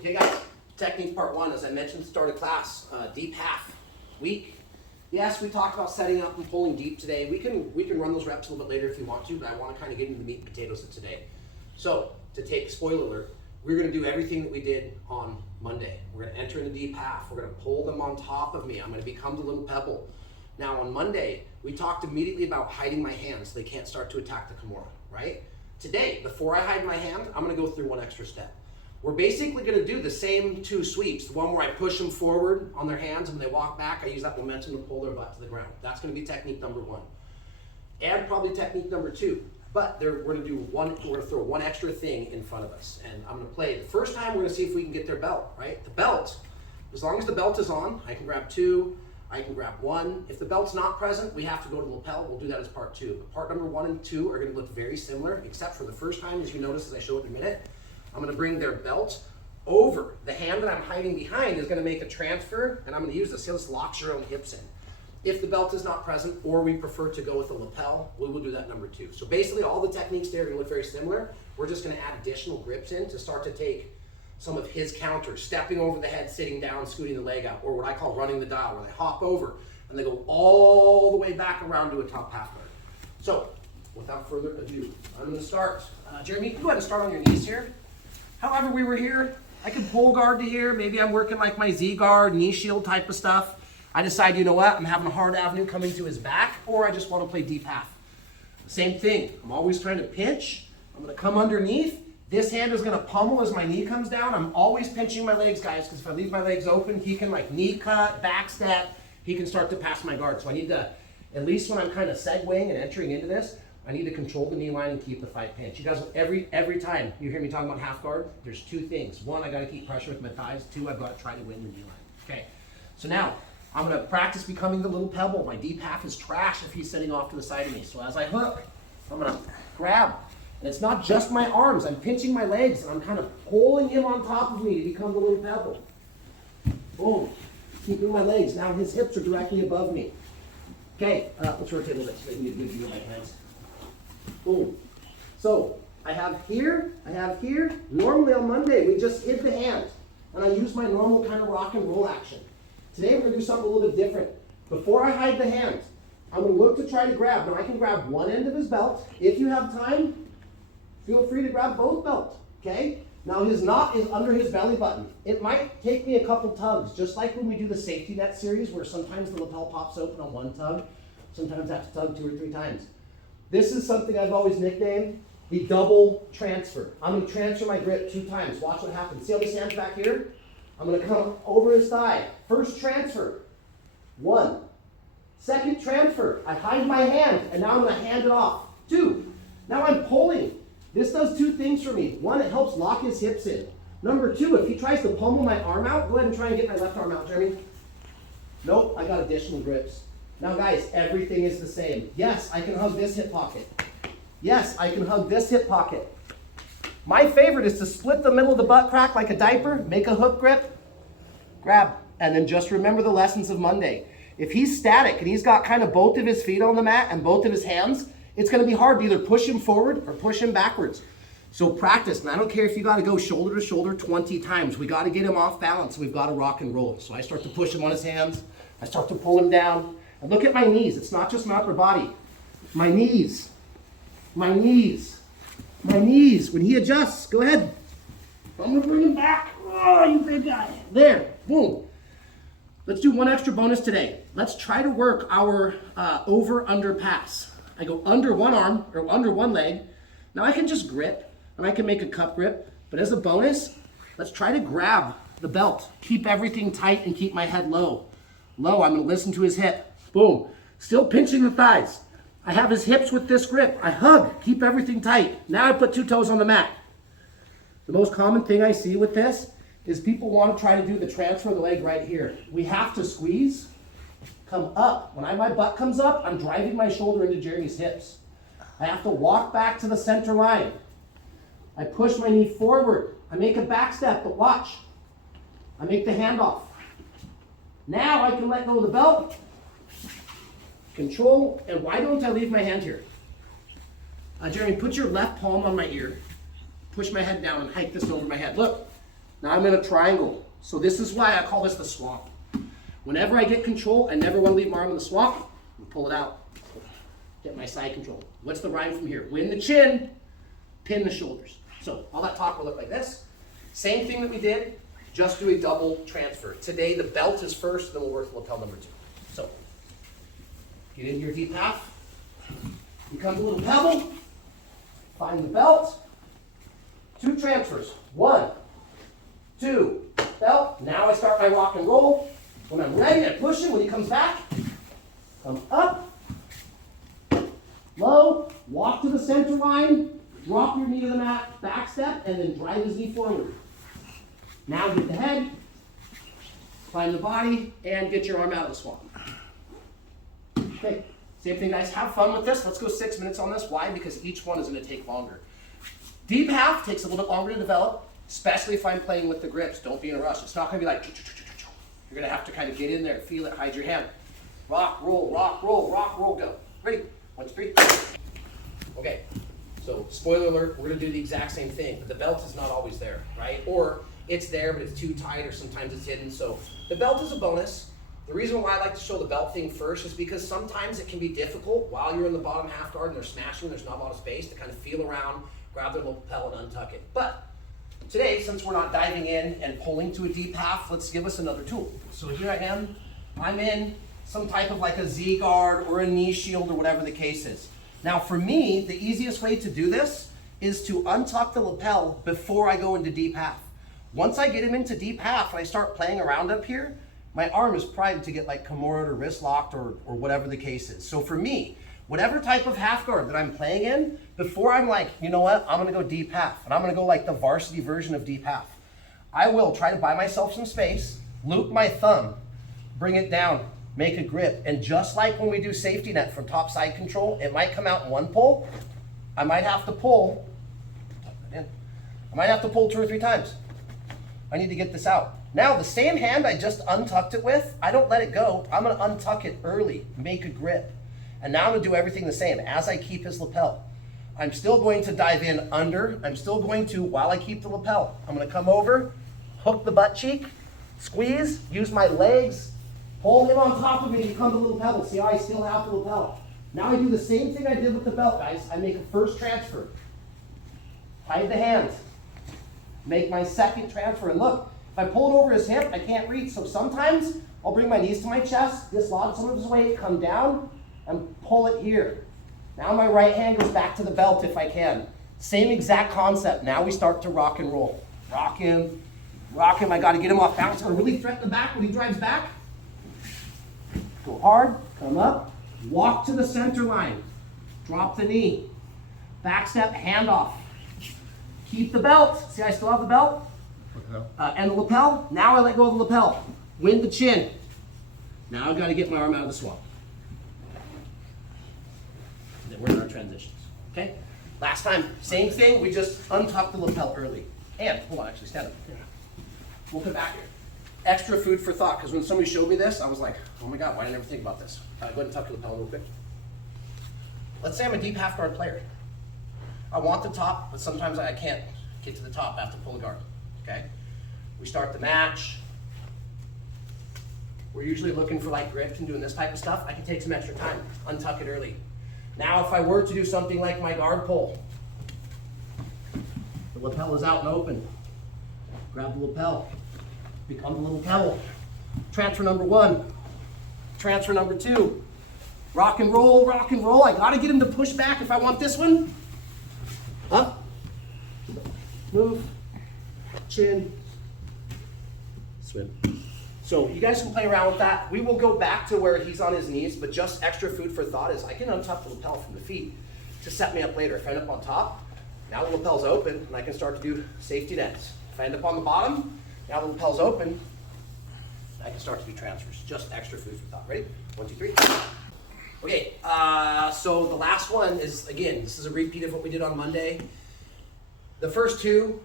Okay guys, technique part one, as I mentioned, start of class, deep half week. Yes, we talked about setting up and pulling deep today. We can run those reps a little bit later if you want to, but I want to kind of get into the meat and potatoes of today. So, to take, spoiler alert, we're going to do everything that we did on Monday. We're going to enter into deep half. We're going to pull them on top of me. I'm going to become the little pebble. Now on Monday, we talked immediately about hiding my hand so they can't start to attack the Kimura, right? Today, before I hide my hand, I'm going to go through one extra step. We're basically going to do the same two sweeps, the one where I push them forward on their hands and when they walk back, I use that momentum to pull their butt to the ground. That's going to be technique number one. And probably technique number two. But we're going to throw one extra thing in front of us. And I'm going to play. The first time we're going to see if we can get their belt, right? The belt, as long as the belt is on, I can grab two, I can grab one. If the belt's not present, we have to go to the lapel. We'll do that as part two. But part number one and two are going to look very similar, except for the first time, as you notice as I show it in a minute. I'm going to bring their belt over. The hand that I'm hiding behind is going to make a transfer, and I'm going to use this. See how this locks your own hips in. If the belt is not present, or we prefer to go with the lapel, we will do that number two. So basically all the techniques there are going to look very similar. We're just going to add additional grips in to start to take some of his counters, stepping over the head, sitting down, scooting the leg out, or what I call running the dial, where they hop over and they go all the way back around to a top half guard. So without further ado, I'm going to start. Jeremy, you can go ahead and start on your knees here. However we were here, I can pull guard to here. Maybe I'm working like my Z guard, knee shield type of stuff. I decide, you know what, I'm having a hard avenue coming to his back, or I just want to play deep half. Same thing, I'm always trying to pinch. I'm going to come underneath. This hand is going to pummel as my knee comes down. I'm always pinching my legs, guys, because if I leave my legs open, he can like knee cut, back step, he can start to pass my guard. So I need to, at least when I'm kind of segueing and entering into this, I need to control the knee line and keep the fight pinch. You guys, every time you hear me talking about half guard, there's two things. One, I got to keep pressure with my thighs. Two, I've got to try to win the knee line. Okay, so now I'm going to practice becoming the little pebble. My deep half is trash if he's sitting off to the side of me. So as I hook, I'm going to grab. And it's not just my arms. I'm pinching my legs, and I'm kind of pulling him on top of me to become the little pebble. Boom. Keeping my legs. Now his hips are directly above me. Okay, let's rotate a little bit so I can get a good view of my hands. Boom. So I have here. Normally on Monday, we just hit the hand, and I use my normal kind of rock and roll action. Today we're going to do something a little bit different. Before I hide the hand, I'm going to look to try to grab. Now I can grab one end of his belt. If you have time, feel free to grab both belts, okay? Now his knot is under his belly button. It might take me a couple tugs, just like when we do the safety net series, where sometimes the lapel pops open on one tug. Sometimes I have to tug 2 or 3 times. This is something I've always nicknamed the double transfer. I'm going to transfer my grip 2 times. Watch what happens. See how this hand's back here? I'm going to come over his thigh. First transfer, 1. Second transfer, I hide my hand, and now I'm going to hand it off. 2. Now I'm pulling. This does 2 things for me. 1, it helps lock his hips in. Number 2, if he tries to pummel my arm out, go ahead and try and get my left arm out, Jeremy. Nope, I got additional grips. Now guys, everything is the same. Yes, I can hug this hip pocket. Yes, I can hug this hip pocket. My favorite is to split the middle of the butt crack like a diaper, make a hook grip, grab, and then just remember the lessons of Monday. If he's static and he's got kind of both of his feet on the mat and both of his hands, it's going to be hard to either push him forward or push him backwards. So practice, and I don't care if you got to go shoulder to shoulder 20 times. We got to get him off balance. We've got to rock and roll. So I start to push him on his hands. I start to pull him down. And look at my knees. It's not just my upper body. My knees. My knees. My knees. When he adjusts, go ahead. I'm going to bring him back. Oh, you big guy. There. Boom. Let's do one extra bonus today. Let's try to work our over-under pass. I go under one arm or under one leg. Now I can just grip and I can make a cup grip. But as a bonus, let's try to grab the belt. Keep everything tight and keep my head low. Low, I'm going to listen to his hip. Boom. Still pinching the thighs. I have his hips with this grip. I hug. Keep everything tight. Now I put 2 toes on the mat. The most common thing I see with this is people want to try to do the transfer of the leg right here. We have to squeeze, come up. When my butt comes up, I'm driving my shoulder into Jeremy's hips. I have to walk back to the center line. I push my knee forward. I make a back step, but watch. I make the handoff. Now I can let go of the belt. Control, and why don't I leave my hand here? Jeremy, put your left palm on my ear. Push my head down and hike this over my head. Look, Now I'm in a triangle. So this is why I call this the swamp. Whenever I get control, I never want to leave my arm in the swamp. And pull it out. Get my side control. What's the rhyme from here? Win the chin, pin the shoulders. So all that talk will look like this. Same thing that we did, just do a double transfer. Today the belt is first, then we'll work lapel number 2. So get into your deep half. Become a little pebble. Find the belt. 2 transfers. 1, 2, belt. Now I start my rock and roll. When I'm ready, I push him. When he comes back, come up, low, walk to the center line, drop your knee to the mat, back step, and then drive his knee forward. Now get the head, find the body, and get your arm out of the swamp. Okay, same thing, guys. Have fun with this. Let's go 6 minutes on this. Why? Because each one is going to take longer. Deep half takes a little bit longer to develop, especially if I'm playing with the grips. Don't be in a rush. It's not going to be like, you're going to have to kind of get in there, feel it, hide your hand. Rock, roll, rock, roll, rock, roll, go. Ready? 1, 2, 3. Okay, so spoiler alert, we're going to do the exact same thing. But the belt is not always there, right? Or it's there, but it's too tight, or sometimes it's hidden. So the belt is a bonus. The reason why I like to show the belt thing first is because sometimes it can be difficult while you're in the bottom half guard and they're smashing, there's not a lot of space to kind of feel around, grab their lapel and untuck it. But today, since we're not diving in and pulling to a deep half, let's give us another tool. So here I am. I'm in some type of like a Z guard or a knee shield or whatever the case is. Now for me, the easiest way to do this is to untuck the lapel before I go into deep half. Once I get him into deep half and I start playing around up here, my arm is primed to get like Kimura or wrist locked or whatever the case is. So for me, whatever type of half guard that I'm playing in, before I'm like, you know what, I'm gonna go deep half, and I'm gonna go like the varsity version of deep half, I will try to buy myself some space, loop my thumb, bring it down, make a grip, and just like when we do safety net from top side control, it might come out in one pull. I might have to pull, I might have to pull 2 or 3 times. I need to get this out. Now the same hand I just untucked it with, I don't let it go. I'm gonna untuck it early, make a grip. And now I'm gonna do everything the same as I keep his lapel. I'm still going to dive in under. I'm still going to, while I keep the lapel, I'm gonna come over, hook the butt cheek, squeeze, use my legs, pull him on top of me and become the little pebble. See how I still have the lapel. Now I do the same thing I did with the belt, guys. I make a first transfer. Hide the hand. Make my second transfer. And look, if I pull it over his hip, I can't reach. So sometimes I'll bring my knees to my chest, dislodge some of his weight, come down, and pull it here. Now my right hand goes back to the belt if I can. Same exact concept. Now we start to rock and roll. Rock him. I gotta get him off balance. I'm gonna really threaten the back when he drives back. Go hard, come up, walk to the center line. Drop the knee. Back step, hand off. Keep the belt. See, I still have the belt? And the lapel. Now I let go of the lapel. Win the chin. Now I've got to get my arm out of the swamp. Then we're in our transitions. Okay? Last time, same thing. We just untuck the lapel early. And, hold on, actually, stand up. We'll come back here. Extra food for thought, because when somebody showed me this, I was like, oh my God, why did I never think about this? Go ahead and tuck the lapel real quick. Let's say I'm a deep half guard player. I want the top, but sometimes I can't get to the top. I have to pull a guard, okay? We start the match. We're usually looking for like grips and doing this type of stuff. I can take some extra time, untuck it early. Now if I were to do something like my guard pull, the lapel is out and open. Grab the lapel, become the little pebble. Transfer number 1, transfer number 2. Rock and roll, rock and roll. I gotta get him to push back if I want this one. Up, move, chin, swim. So you guys can play around with that. We will go back to where he's on his knees, but just extra food for thought is I can untuck the lapel from the feet to set me up later. If I end up on top, now the lapel's open and I can start to do safety nets. If I end up on the bottom, now the lapel's open, I can start to do transfers. Just extra food for thought. Ready? 1, 2, 3. Okay, so the last one is, again, this is a repeat of what we did on Monday. The first 2,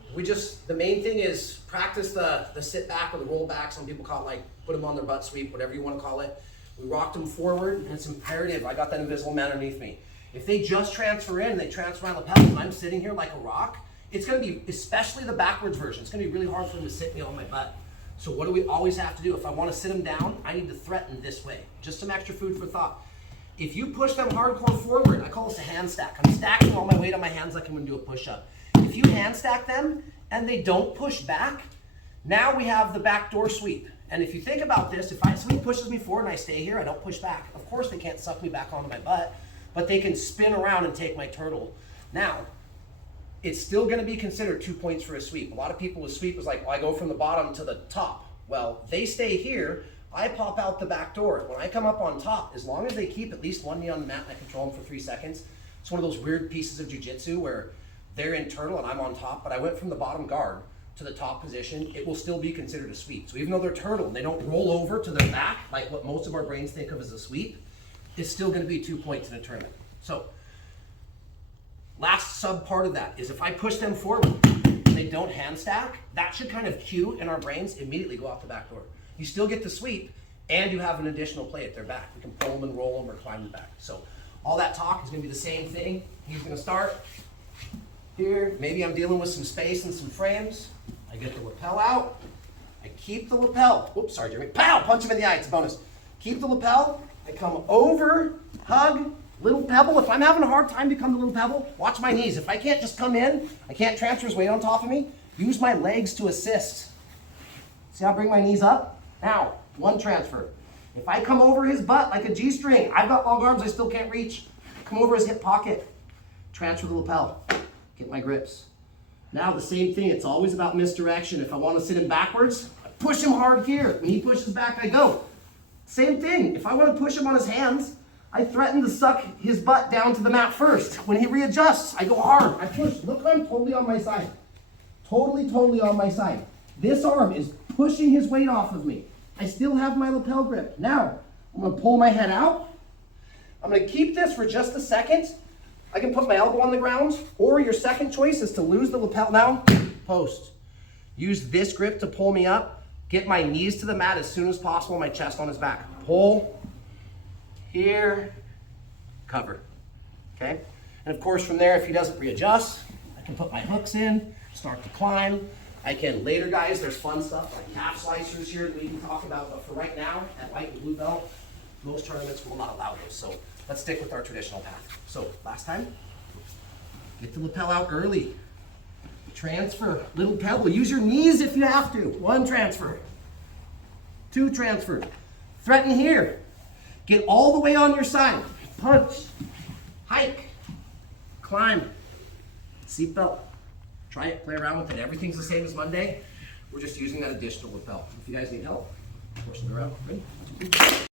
the main thing is practice the sit back or the roll back. Some people call it like, put them on their butt sweep, whatever you want to call it. We rocked them forward, and it's imperative. I got that invisible man underneath me. If they just transfer in, they transfer my lapel, and I'm sitting here like a rock, it's gonna be, especially the backwards version, it's gonna be really hard for them to sit me on my butt. So what do we always have to do? If I wanna sit them down, I need to threaten this way. Just some extra food for thought. If you push them hardcore forward, I call this a hand stack. I'm stacking all my weight on my hands like I'm gonna do a push-up. If you hand stack them and they don't push back, now we have the backdoor sweep. And if you think about this, if somebody pushes me forward and I stay here, I don't push back. Of course they can't suck me back onto my butt, but they can spin around and take my turtle. Now, it's still gonna be considered 2 points for a sweep. A lot of people with sweep is like, well, I go from the bottom to the top. Well, they stay here, I pop out the back door. When I come up on top, as long as they keep at least one knee on the mat and I control them for 3 seconds, it's one of those weird pieces of jiu-jitsu where they're internal and I'm on top, but I went from the bottom guard to the top position, it will still be considered a sweep. So even though they're turtle and they don't roll over to their back, like what most of our brains think of as a sweep, it's still gonna be 2 points in a tournament. So, last sub part of that is if I push them forward and they don't hand stack, that should kind of cue in our brains immediately go out the back door. You still get the sweep, and you have an additional play at their back. You can pull them and roll them or climb the back. So all that talk is gonna be the same thing. He's gonna start here. Maybe I'm dealing with some space and some frames. I get the lapel out. I keep the lapel. Oops, sorry, Jeremy. Pow, punch him in the eye, it's a bonus. Keep the lapel. I come over, hug, little pebble. If I'm having a hard time to come to little pebble, watch my knees. If I can't just come in, I can't transfer his weight on top of me, use my legs to assist. See how I bring my knees up? Now, one transfer. If I come over his butt like a G-string, I've got long arms, I still can't reach. Come over his hip pocket, transfer the lapel, get my grips. Now the same thing, it's always about misdirection. If I want to sit him backwards, I push him hard here. When he pushes back, I go. Same thing, if I want to push him on his hands, I threaten to suck his butt down to the mat first. When he readjusts, I go hard, I push. Look, I'm totally on my side. Totally on my side. This arm is pushing his weight off of me. I still have my lapel grip. Now, I'm gonna pull my head out. I'm gonna keep this for just a second. I can put my elbow on the ground, or your second choice is to lose the lapel. Now, post. Use this grip to pull me up. Get my knees to the mat as soon as possible, my chest on his back. Pull, here, cover, okay? And of course from there, if he doesn't readjust, I can put my hooks in, start to climb. I can, later guys, there's fun stuff like calf slicers here that we can talk about, but for right now, at white and blue belt, most tournaments will not allow those. So let's stick with our traditional path. So last time, get the lapel out early. Transfer, little pebble. Use your knees if you have to. 1 transfer, 2 transfer. Threaten here. Get all the way on your side. Punch, hike, climb, seatbelt. Try it, play around with it. Everything's the same as Monday. We're just using that additional lapel. If you guys need help, push it around. Ready?